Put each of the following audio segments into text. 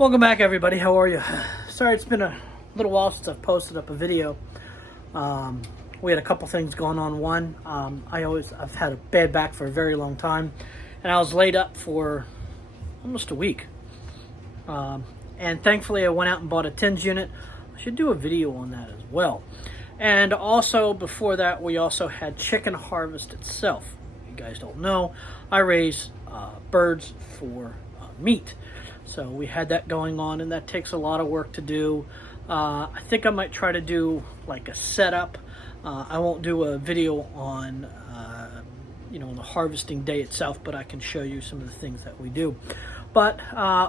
Welcome back, everybody. How are you? Sorry, it's been a little while since I've posted up a video. We had a couple things going on. One, I've had a bad back for a very long time, and I was laid up for almost a week. And thankfully, I went out and bought a TENS unit. I should do a video on that as well. And also, before that, we also had chicken harvest itself. If you guys don't know, I raise birds for meat. So we had that going on, and that takes a lot of work to do. I think I might try to do like a setup. I won't do a video on the harvesting day itself, but I can show you some of the things that we do. But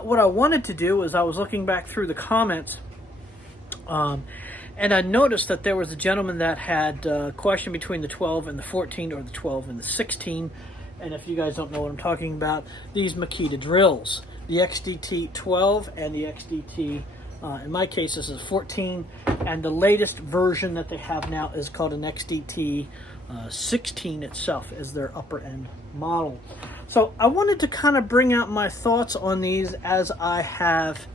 what I wanted to do is I was looking back through the comments, and I noticed that there was a gentleman that had a question between the 12 and the 14, or the 12 and the 16. And if you guys don't know what I'm talking about, these Makita drills, the XDT12 and the XDT, in my case, this is 14, and the latest version that they have now is called an XDT 16 itself as their upper end model. So I wanted to kind of bring out my thoughts on these as I have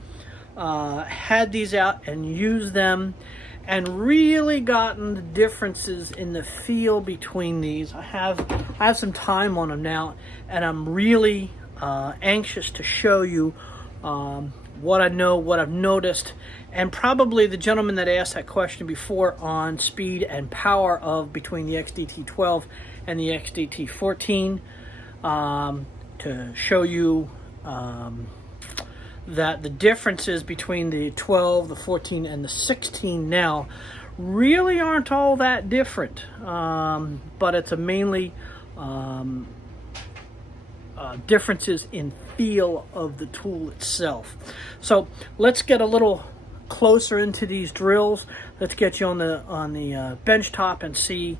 had these out and used them, and really gotten the differences in the feel between these. I have some time on them now, and I'm really anxious to show you what I know, what I've noticed, and probably the gentleman that asked that question before on speed and power of between the XDT12 and the XDT14, to show you that the differences between the 12, the 14, and the 16 now really aren't all that different, but it's mainly differences in feel of the tool itself. So let's get a little closer into these drills. Let's get you on the bench top and see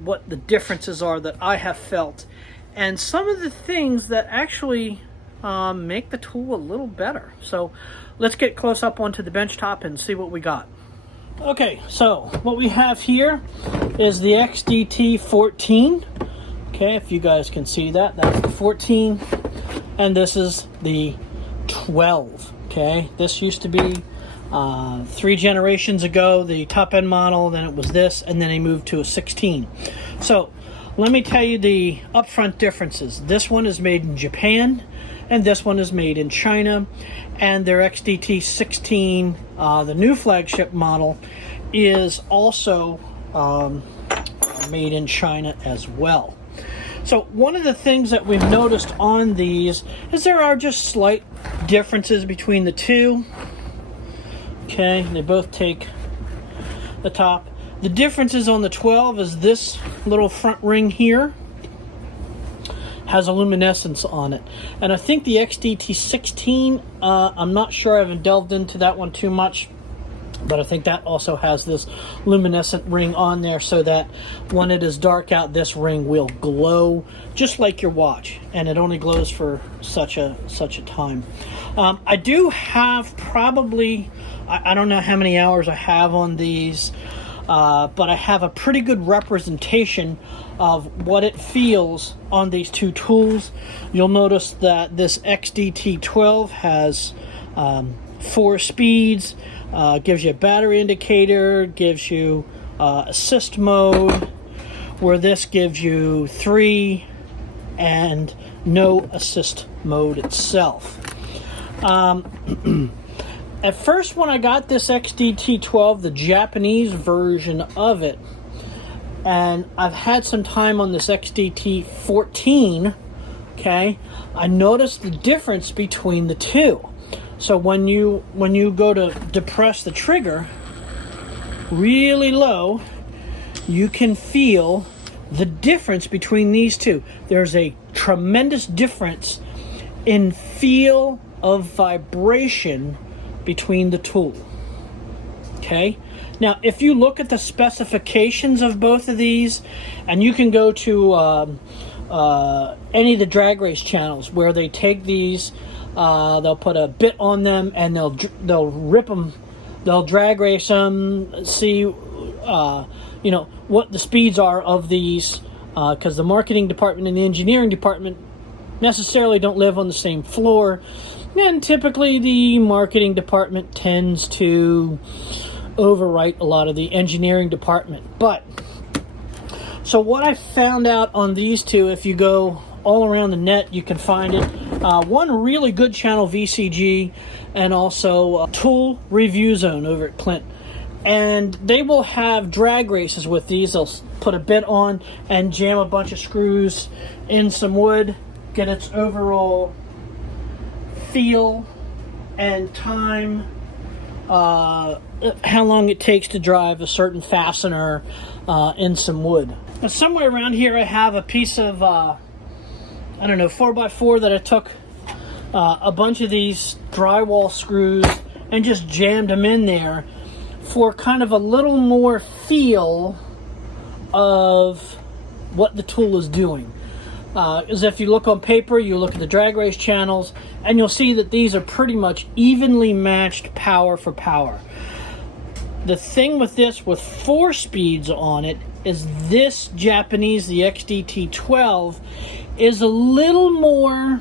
what the differences are that I have felt, and some of the things that actually make the tool a little better. So let's get close up onto the bench top and see what we got. Okay, so what we have here is the XDT14. Okay, if you guys can see that, that's the 14, and this is the 12. Okay, this used to be 3 generations ago, the top end model, then it was this, and then they moved to a 16. So let me tell you the upfront differences. This one is made in Japan, and this one is made in China, and their XDT16, the new flagship model, is also made in China as well. So one of the things that we've noticed on these is there are just slight differences between the two. Okay, they both take the top. The differences on the 12 is this little front ring here has a luminescence on it. And I think the XDT16, I'm not sure, I haven't delved into that one too much, but I think that also has this luminescent ring on there, so that when it is dark out, this ring will glow just like your watch, and it only glows for such a time. I do have probably, I don't know how many hours I have on these, but I have a pretty good representation of what it feels on these two tools. You'll notice that this XDT12 has 4 speeds, gives you a battery indicator, gives you assist mode, where this gives you 3 and no assist mode itself. At first, when I got this XDT12, the Japanese version of it, and I've had some time on this XDT14, okay, I noticed the difference between the two. So when you go to depress the trigger really low, you can feel the difference between these two. There's a tremendous difference in feel of vibration between the tool. Okay, now if you look at the specifications of both of these, and you can go to any of the drag race channels where they take these, they'll put a bit on them and they'll rip them, they'll drag race them, see what the speeds are of these, because the marketing department and the engineering department necessarily don't live on the same floor, and typically the marketing department tends to overwrite a lot of the engineering department. But so what I found out on these two, if you go all around the net, you can find it. One really good channel, VCG, and also Tool Review Zone over at Clint. And they will have drag races with these. They'll put a bit on and jam a bunch of screws in some wood, get its overall feel and time, how long it takes to drive a certain fastener in some wood. Now, somewhere around here I have a piece of, I don't know, 4x4 that I took a bunch of these drywall screws and just jammed them in there for kind of a little more feel of what the tool is doing. As if you look on paper, you look at the drag race channels, and you'll see that these are pretty much evenly matched power for power. The thing with this, with 4 speeds on it, is this Japanese, the XDT12, is a little more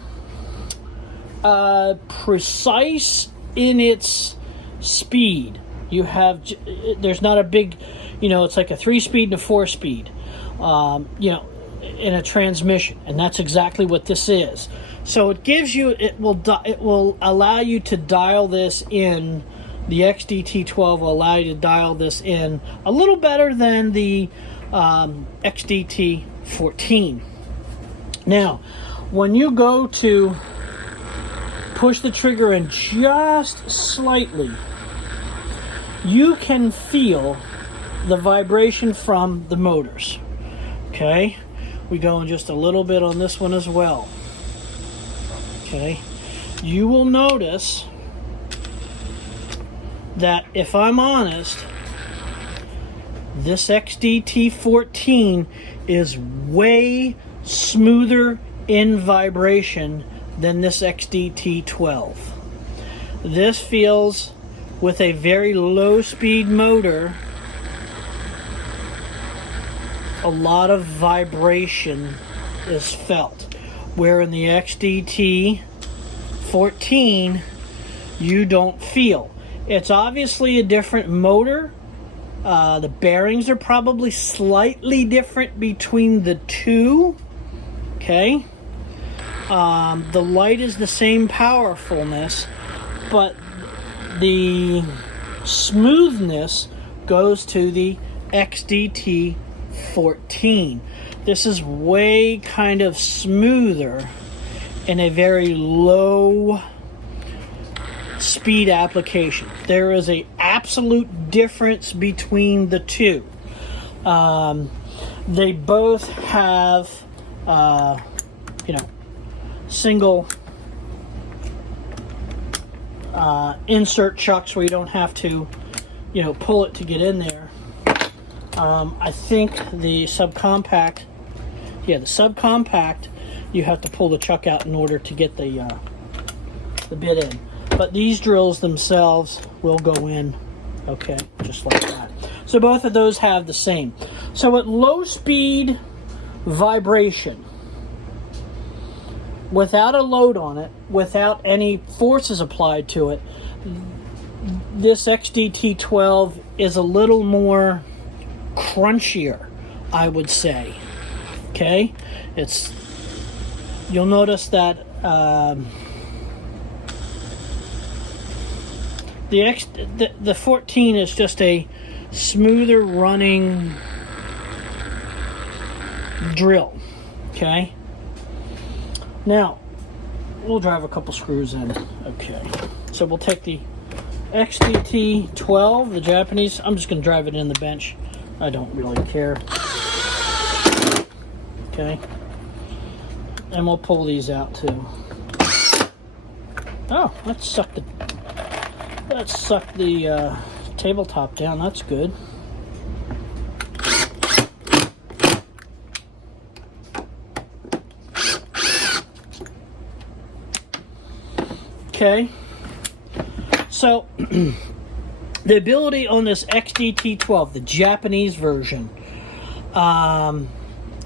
precise in its speed. You have, there's not a big, you know, it's like a 3-speed and a 4-speed, you know, in a transmission, and that's exactly what this is. So it gives you, it will allow you to dial this in. The XDT12 will allow you to dial this in a little better than the XDT14. Now, when you go to push the trigger in just slightly, you can feel the vibration from the motors. Okay, we go in just a little bit on this one as well. Okay, you will notice that, if I'm honest, this XDT14 is way smoother in vibration than this XDT12. This feels, with a very low speed motor, a lot of vibration is felt, where in the XDT14 you don't feel. It's obviously a different motor. The bearings are probably slightly different between the two. Okay, the light is the same powerfulness, but the smoothness goes to the XDT14. This is way kind of smoother in a very low speed application. There is a absolute difference between the two. They both have you know, single insert chucks where you don't have to, you know, pull it to get in there. I think the subcompact, yeah, the subcompact, you have to pull the chuck out in order to get the bit in. But these drills themselves will go in, okay, just like that. So both of those have the same. So at low speed vibration, without a load on it, without any forces applied to it, this XDT12 is a little more crunchier, I would say. Okay, it's, you'll notice that the 14 is just a smoother running drill. Okay, now we'll drive a couple screws in. Okay, so we'll take the XDT12, the Japanese. I'm just going to drive it in the bench. I don't really care. Okay, and we'll pull these out too. Oh, let's suck the tabletop down. That's good. Okay, so the ability on this XDT12, the Japanese version,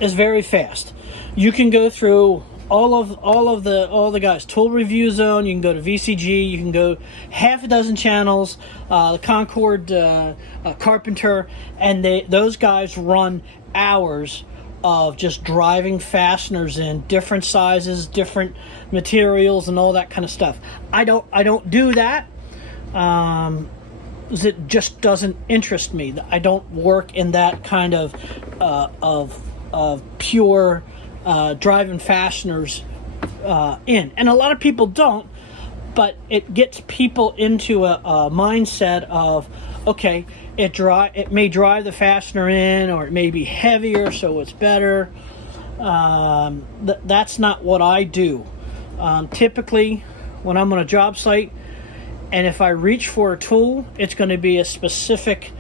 is very fast. You can go through all the guys, Tool Review Zone. You can go to VCG. You can go half a dozen channels. The Concord Carpenter, and those guys run hours of just driving fasteners in different sizes, different materials, and all that kind of stuff. I don't do that. It just doesn't interest me. I don't work in that kind of pure driving fasteners in, and a lot of people don't. But it gets people into a mindset of, okay, it may drive the fastener in, or it may be heavier, so it's better. That's not what I do. Typically, when I'm on a job site, and if I reach for a tool, it's going to be a specific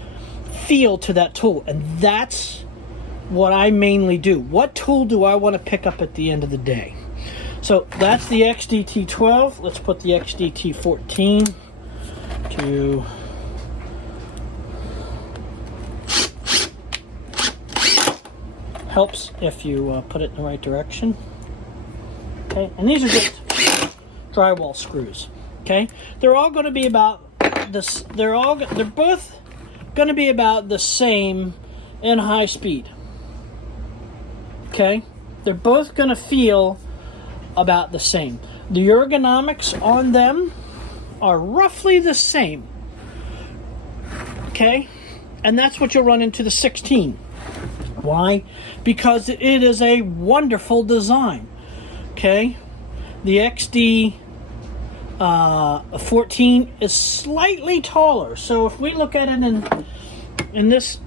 feel to that tool, and that's what I mainly do. What tool do I want to pick up at the end of the day? So that's the XDT12. Let's put the XDT14 to helps if you put it in the right direction. Okay, and these are just drywall screws. Okay, they're all going to be about this. They're both going to be about the same in high speed. Okay, they're both going to feel about the same. The ergonomics on them are roughly the same. Okay, and that's what you'll run into the 16. Why? Because it is a wonderful design. Okay, the XD14 is slightly taller. So if we look at it in this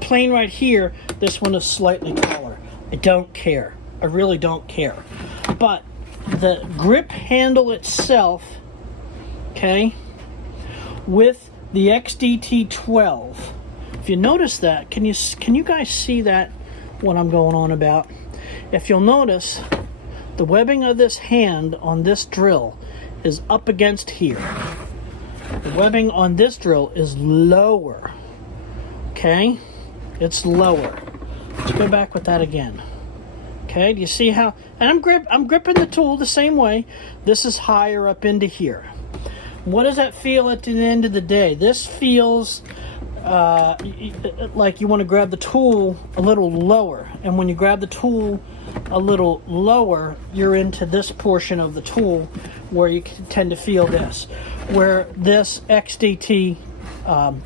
plane right here, this one is slightly taller. I don't care. I really don't care. But the grip handle itself, okay, with the XDT12, if you notice that, can you guys see that, what I'm going on about? If you'll notice, the webbing of this hand on this drill is up against here. The webbing on this drill is lower. Okay? It's lower. Let's go back with that again. Okay, do you see how? And I'm gripping the tool the same way. This is higher up into here. What does that feel at the end of the day? This feels like you want to grab the tool a little lower. And when you grab the tool a little lower, you're into this portion of the tool where you tend to feel this. Where this XDT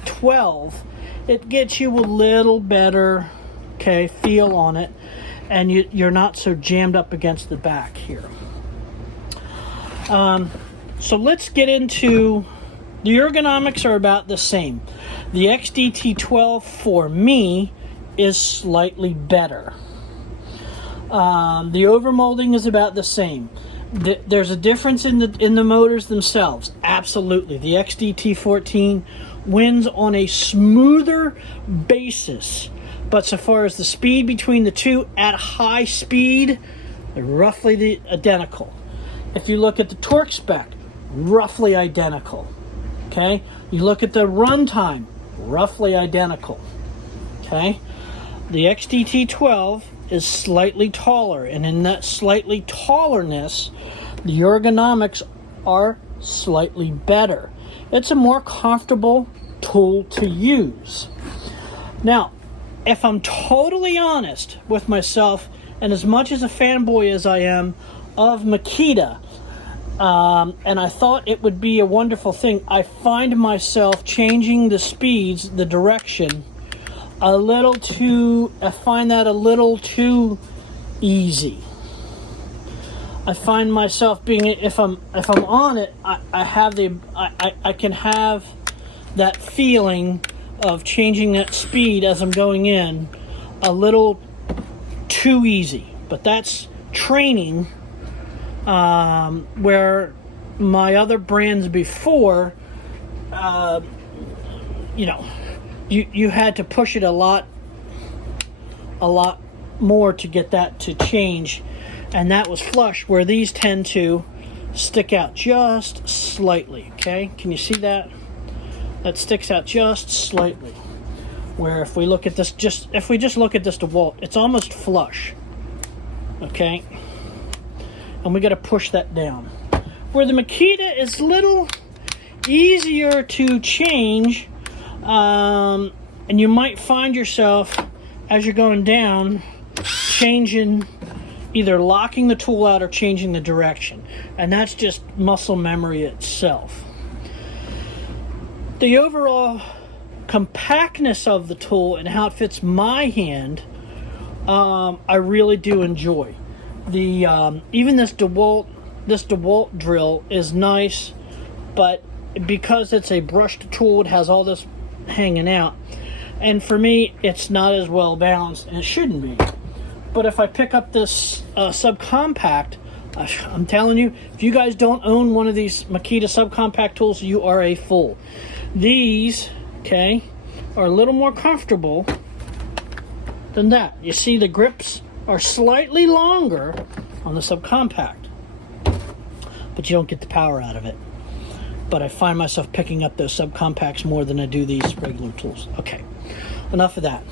12, it gets you a little better, okay, feel on it, and you're not so jammed up against the back here. So let's get into the ergonomics. Are about the same. The XDT12 for me is slightly better. The overmolding is about the same. There's a difference in the motors themselves. Absolutely. The XDT14 wins on a smoother basis. But so far as the speed between the two at high speed, they're roughly identical. If you look at the torque spec, roughly identical. Okay? You look at the runtime, roughly identical. Okay? The XDT12 is slightly taller, and in that slightly tallerness, the ergonomics are slightly better. It's a more comfortable tool to use. Now, if I'm totally honest with myself, and as much as a fanboy as I am of Makita, and I thought it would be a wonderful thing, I find myself changing the speeds, the direction, a little too, I find that a little too easy. I find myself being, if I'm on it, I can have that feeling of changing that speed as I'm going in a little too easy. But that's training, where my other brands before, you had to push it a lot more to get that to change, and that was flush, where these tend to stick out just slightly. Okay, can you see that? That sticks out just slightly. Where if we look at this, if we just look at this DeWalt, it's almost flush. Okay, and we got to push that down. Where the Makita is a little easier to change, and you might find yourself as you're going down changing, either locking the tool out or changing the direction, and that's just muscle memory itself. The overall compactness of the tool and how it fits my hand, I really do enjoy. The even this DeWalt drill is nice, but because it's a brushed tool, it has all this hanging out, and for me it's not as well balanced, and it shouldn't be. But if I pick up this subcompact, I'm telling you, if you guys don't own one of these Makita subcompact tools, you are a fool. These, okay, are a little more comfortable than that. You see the grips are slightly longer on the subcompact, but you don't get the power out of it. But I find myself picking up those subcompacts more than I do these regular tools. Okay, enough of that.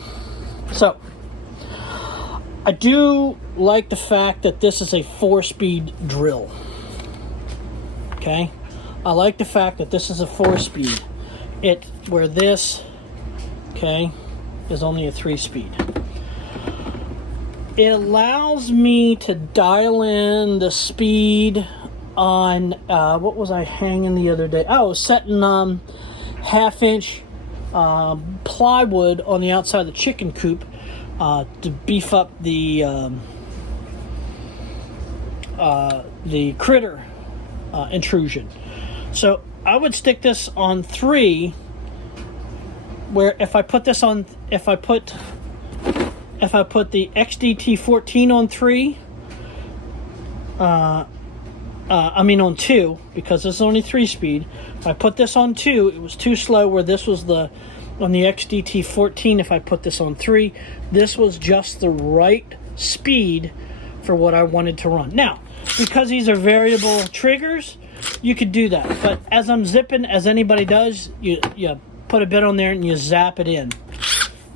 So, I do like the fact that this is a 4-speed drill. Okay, I like the fact that this is a 4-speed. Where this, okay, is only a 3-speed. It allows me to dial in the speed on, what was I hanging the other day? Oh, I was setting 1/2-inch plywood on the outside of the chicken coop to beef up the critter intrusion. So I would stick this on 3, where if I put the XDT14 on 3, I mean on 2, because this is only 3-speed. If I put this on 2, it was too slow, where this was on the XDT14, if I put this on 3, this was just the right speed for what I wanted to run. Now, because these are variable triggers, you could do that. But as I'm zipping, as anybody does, you put a bit on there and you zap it in.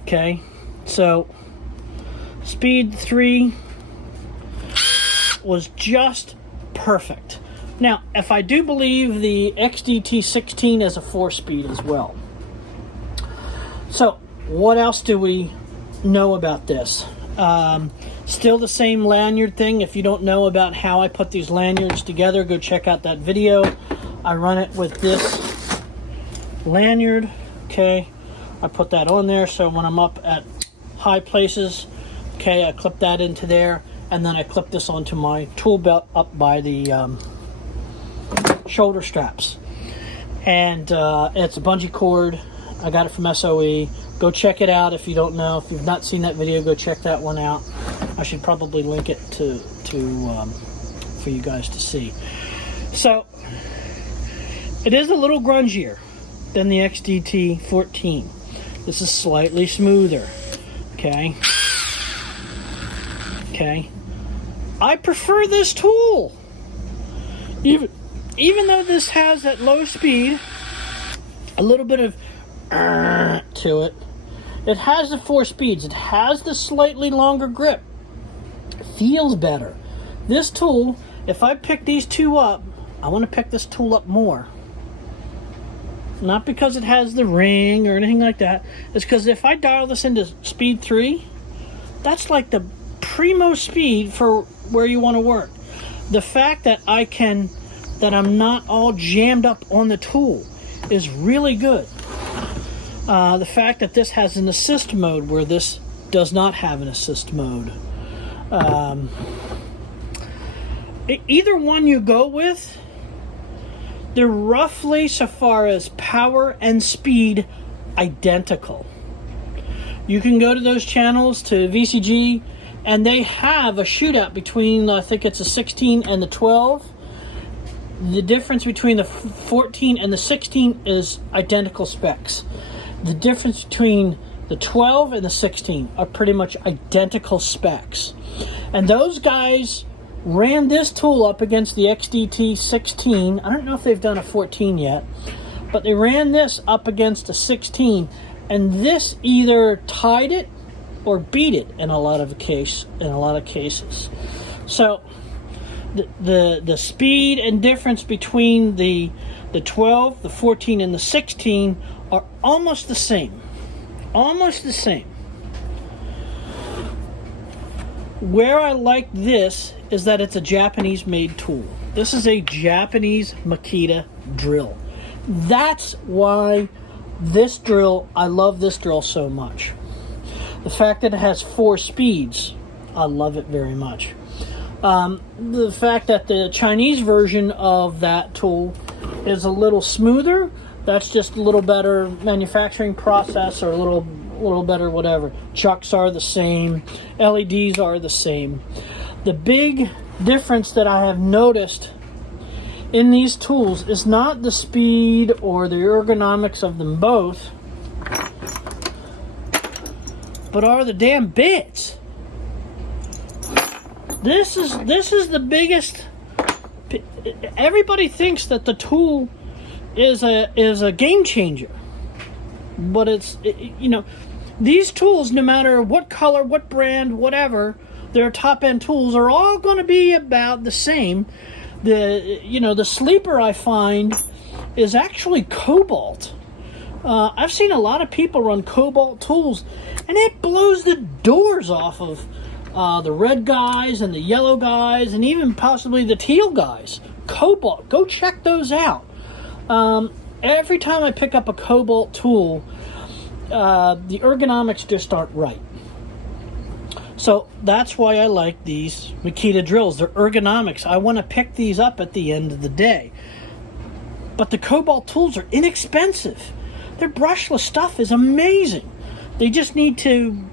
Okay, so speed 3 was just perfect. Now, if I do believe the XDT16 is a 4-speed as well. So, what else do we know about this? Still the same lanyard thing. If you don't know about how I put these lanyards together, go check out that video. I run it with this lanyard. Okay, I put that on there, so when I'm up at high places, okay, I clip that into there, and then I clip this onto my tool belt up by the shoulder straps. And it's a bungee cord. I got it from SOE. Go check it out if you don't know. If you've not seen that video, go check that one out. I should probably link it to for you guys to see. So it is a little grungier than the XDT14. This is slightly smoother. Okay. Okay. I prefer this tool. Even though this has at low speed a little bit of to it, it has the 4 speeds. It has the slightly longer grip. It feels better. This tool, if I pick these two up, I want to pick this tool up more. Not because it has the ring or anything like that. It's because if I dial this into speed 3, that's like the primo speed for where you want to work. The fact that I'm not all jammed up on the tool is really good. The fact that this has an assist mode where this does not have an assist mode. Either one you go with, they're roughly, so far as power and speed, identical. You can go to those channels, to VCG, and they have a shootout between, I think it's a 16 and the 12. The difference between the 14 and the 16 is identical specs. The difference between the 12 and the 16 are pretty much identical specs. And those guys ran this tool up against the XDT16. I don't know if they've done a 14 yet, but they ran this up against a 16, and this either tied it or beat it in a lot of cases. So the speed and difference between the 12, the 14, and the 16 are almost the same. Almost the same. Where I like this is that it's a Japanese-made tool. This is a Japanese Makita drill. That's why this drill, I love this drill so much. The fact that it has 4 speeds, I love it very much. The fact that the Chinese version of that tool is a little smoother, that's just a little better manufacturing process, or a little better whatever. Chucks are the same, LEDs are the same. The big difference that I have noticed in these tools is not the speed or the ergonomics of them both, but are the damn bits. This is the biggest. Everybody thinks that the tool is a game changer, but it's these tools, no matter what color, what brand, whatever, their top end tools are all going to be about the same. The sleeper I find is actually cobalt. I've seen a lot of people run cobalt tools, and it blows the doors off of the red guys and the yellow guys, and even possibly the teal guys. Cobalt, go check those out. Every time I pick up a cobalt tool, the ergonomics just aren't right. So that's why I like these Makita drills. They're ergonomics. I want to pick these up at the end of the day. But the cobalt tools are inexpensive. Their brushless stuff is amazing. They just need to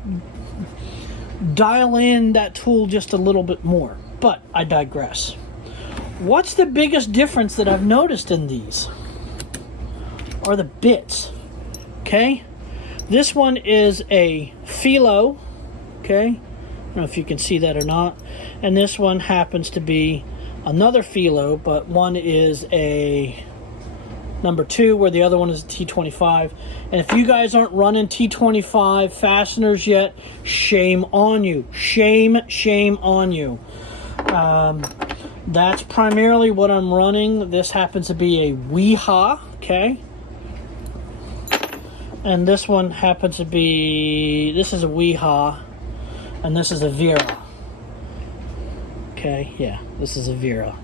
dial in that tool just a little bit more. But I digress. What's the biggest difference that I've noticed in these? Are the bits. Okay? This one is a Filo. Okay? I don't know if you can see that or not. And this one happens to be another Filo, but one is a number 2, where the other one is a T25. And if you guys aren't running T25 fasteners yet, shame on you. Shame on you. That's primarily what I'm running. This happens to be a Weeha, okay? And this one happens to be, this is a Weeha, and this is a Vera. Okay, yeah, this is a Vera.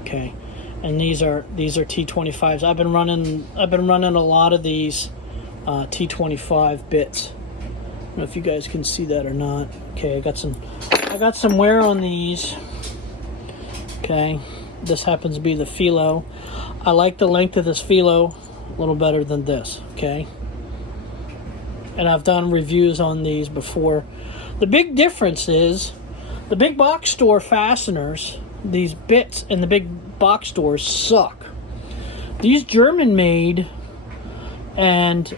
Okay. And these are T25s. I've been running a lot of these T25 bits. I don't know if you guys can see that or not. Okay, I got some wear on these. Okay, this happens to be the Filo. I like the length of this Filo a little better than this. Okay, and I've done reviews on these before. The big difference is the big box store fasteners. These bits in the big box stores suck. These German-made and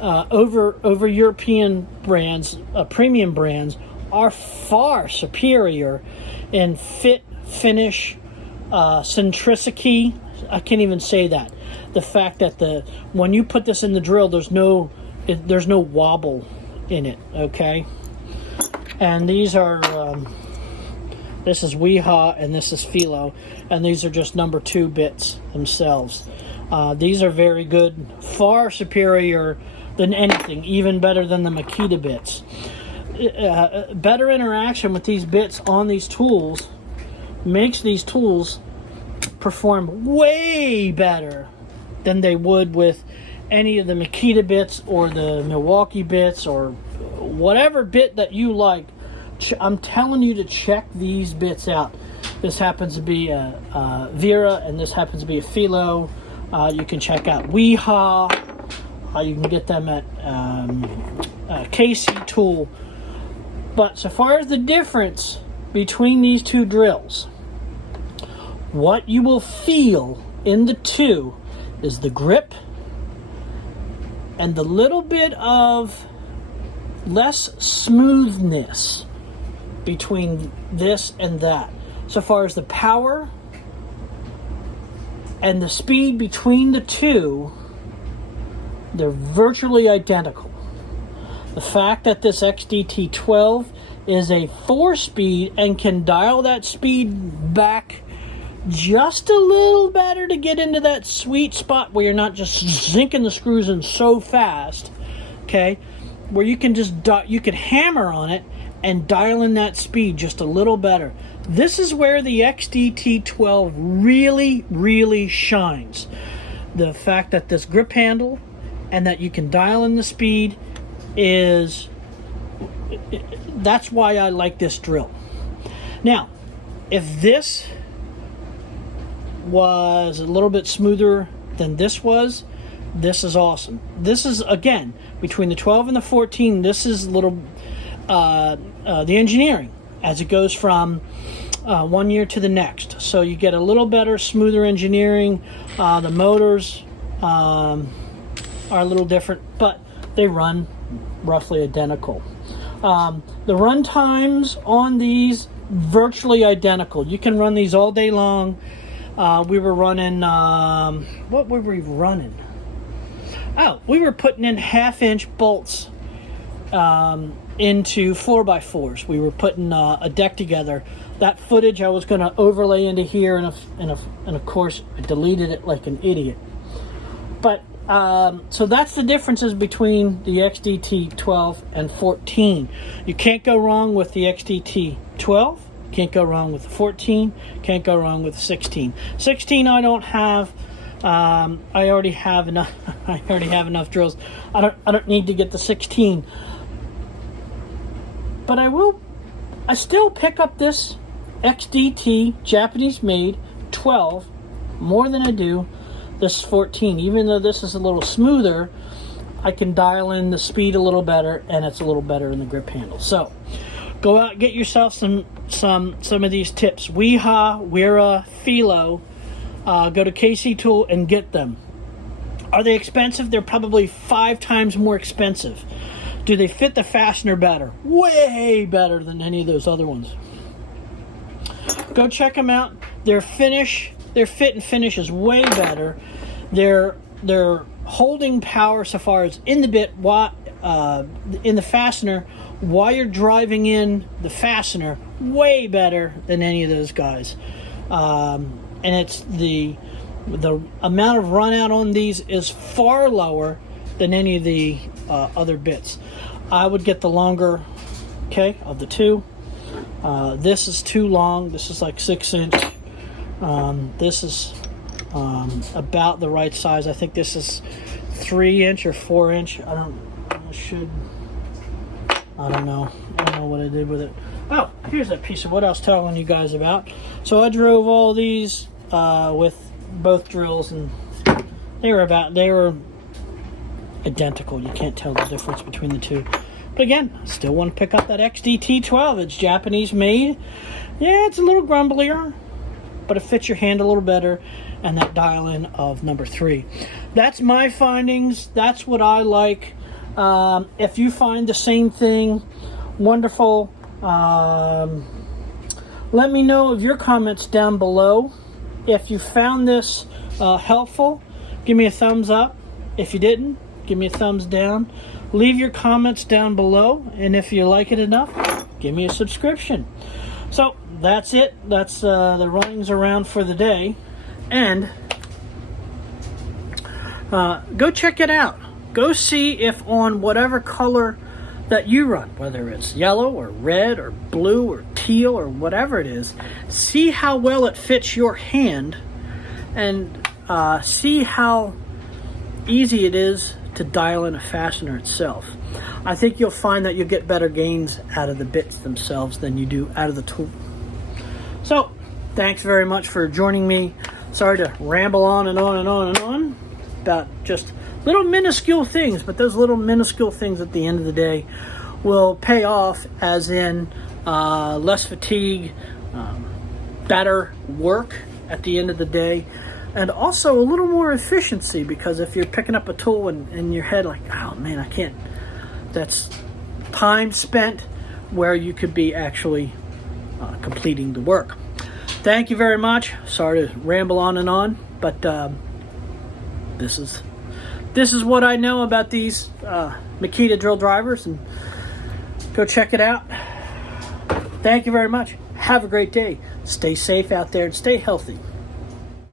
over European brands, premium brands, are far superior in fit, finish, centricity. I can't even say that. The fact that when you put this in the drill, there's no wobble in it. Okay, and these are. This is Weeha and this is Filo, and these are just number 2 bits themselves. These are very good, far superior than anything, even better than the Makita bits. Better interaction with these bits on these tools makes these tools perform way better than they would with any of the Makita bits or the Milwaukee bits or whatever bit that you like. I'm telling you to check these bits out. This happens to be a Vera, and this happens to be a Filo. You can check out Weeha. You can get them at KC Tool. But so far as the difference between these two drills, what you will feel in the two is the grip and the little bit of less smoothness between this and that. So far as the power and the speed between the two, they're virtually identical. The fact that this XDT12 is a 4-speed and can dial that speed back just a little better to get into that sweet spot where you're not just zinking the screws in so fast, okay? Where you can just you can hammer on it and dial in that speed just a little better. This is where the XDT12 really, really shines. The fact that this grip handle and that you can dial in the speed is, that's why I like this drill. Now, if this was a little bit smoother than this was, this is awesome. This is, again, between the 12 and the 14, this is a little, the engineering as it goes from one year to the next. So you get a little better, smoother engineering. The motors are a little different, but they run roughly identical. The run times on these, virtually identical. You can run these all day long. We were running, what were we running? Oh, we were putting in 1/2-inch bolts into 4x4s. We were putting a deck together. That footage I was going to overlay into here, and of course I deleted it like an idiot. But so that's the differences between the XDT12 and 14. You can't go wrong with the XDT12. Can't go wrong with the 14. Can't go wrong with the 16. 16 I don't have. I already have enough. I already have enough drills. I don't need to get the 16. But I still pick up this XDT Japanese made 12 more than I do this 14. Even though this is a little smoother, I can dial in the speed a little better, and it's a little better in the grip handle. So go out and get yourself some of these tips. Weha, Wera, Philo. Go to KC Tool and get them. Are they expensive? They're probably 5 times more expensive. Do they fit the fastener better? Way better than any of those other ones. Go check them out. Their finish, their fit and finish is way better. Their holding power so far as in the bit, in the fastener, while you're driving in the fastener, way better than any of those guys. And it's the amount of run out on these is far lower than any of the other bits. I would get the longer, okay, of the two. This is too long. This is like 6-inch. This is about the right size. I think this is 3-inch or 4-inch. I don't know what I did with it. Oh, here's that piece of what I was telling you guys about. So I drove all these with both drills, and they were identical. You can't tell the difference between the two. But again, I still want to pick up that XDT12. It's Japanese made. Yeah, it's a little grumblier, but it fits your hand a little better, and that dial-in of number 3. That's my findings. That's what I like. If you find the same thing, wonderful. Let me know of your comments down below. If you found this helpful, give me a thumbs up. If you didn't, give me a thumbs down. Leave your comments down below, and if you like it enough, give me a subscription. So that's it. That's the runnings around for the day. And go check it out. Go see if on whatever color that you run, whether it's yellow or red or blue or teal or whatever it is, see how well it fits your hand, and see how easy it is to dial in a fastener itself. I think you'll find that you'll get better gains out of the bits themselves than you do out of the tool. So, thanks very much for joining me. Sorry to ramble on and on and on and on about just little minuscule things, but those little minuscule things at the end of the day will pay off, as in less fatigue, better work at the end of the day, and also a little more efficiency, because if you're picking up a tool and in your head like, oh man, I can't, that's time spent where you could be actually completing the work. Thank you very much. Sorry to ramble on and on, but this is what I know about these Makita drill drivers, and go check it out. Thank you very much. Have a great day. Stay safe out there and stay healthy.